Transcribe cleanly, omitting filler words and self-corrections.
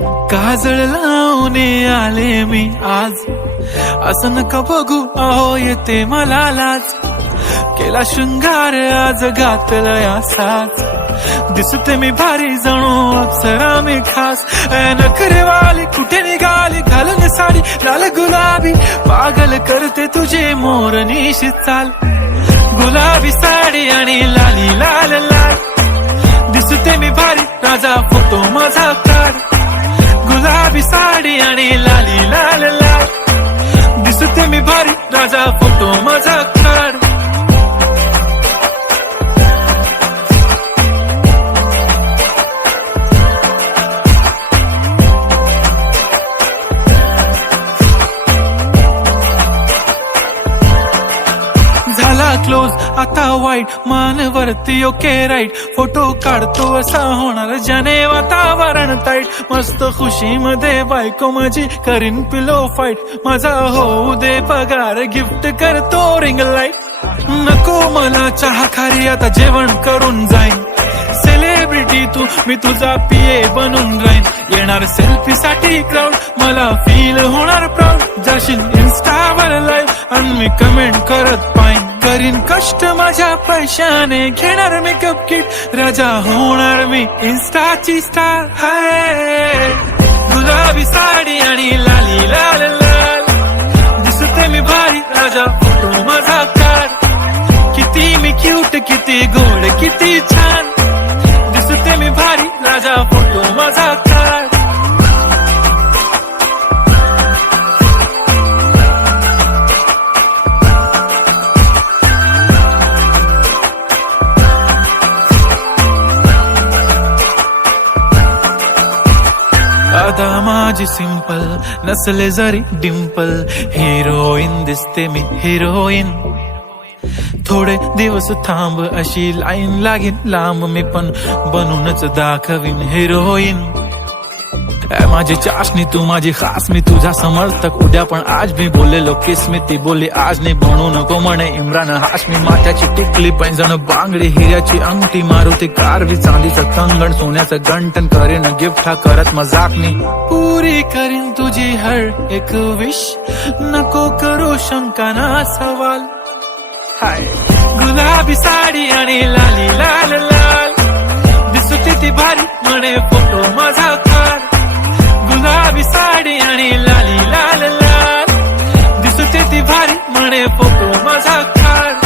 काजळ लावून आले मी आज, असं नका बघू अहो येते मला लाज. केला शृंगार आज घातला असाच, दिसते मी भारी जणू अप्सरा मी खास. नखरेवाली कुठे निघाली घालून साडी लाल गुलाबी, पागल करते तुझे मोरनीशी चाल. गुलाबी साडी आणि लाली लाल लाल, दिसते मी भारी राजा फोटो माझा काढ. गुलाबी साडी आणि लाली लाल लाल, दिसते मी भारी राजा फोटो माझा काढ. झाला क्लोज आता वाईट, मान वरती ओके राईट. फोटो काढतो असा होणार ज्याने वातावरण ताईट. मस्त खुशी मध्ये बायको माझी करीन पिलो फाईट. माझा होऊ दे पगार गिफ्ट करतो रिंग लाईट. नको मला चहा खारी आता जेवण करून जाईन. सेलिब्रिटी तू मी तुझा पीए बनून राहीन. येणार सेल्फी साठी क्राऊड मला फील होणार प्राऊड. जाशील इन्स्टावर लाईव्ह आणि मी कमेंट करत पाईन. करीन कष्ट माझ्या पैशाने घेणार मेकअप किट. राजा होणार मी इन्स्टाची स्टार. हाय गुलाबी साडी आणि लाली लाल लाल, दिसते मी भारी राजा फोटो माझा काढ. किती मी क्यूट किती गोड किती छान, दिसते मी भारी राजा फोटो माझा काढ. आता माझी सिंपल नसले जरी डिंपल, हिरोईन दिसते मी हिरोईन. थोडे दिवस थांब अशी लाईन लागेल लांब, मी पण बनूनच दाखवीन हिरोईन. माझी चाशनी तू माझी खास, मी तुझा समर्थक उद्या पण आज. मी बोललेलो किस मी ती बोलली आज नाही. बनू नको म्हणे इम्रान हाशमी. माथ्याची टिकली पैंजण बांगडी हिऱ्याची अंगठी, मारुती कारवी चांदीचं कंगण सोन्याचं गंटन. करेन गिफ्ट हा करत मजाक मी, पुरी करीन तुझी हर एक विश. नको करू शंका ना सवाल. हाय गुलाबी साडी आणि लाली लाल लाल, दिसते ती भारी म्हणे फोटो माझा काढ. गुलाबी साडी आणि लाली लाल लाल, दिसते ती भारी म्हणे फोटो माझा काढ.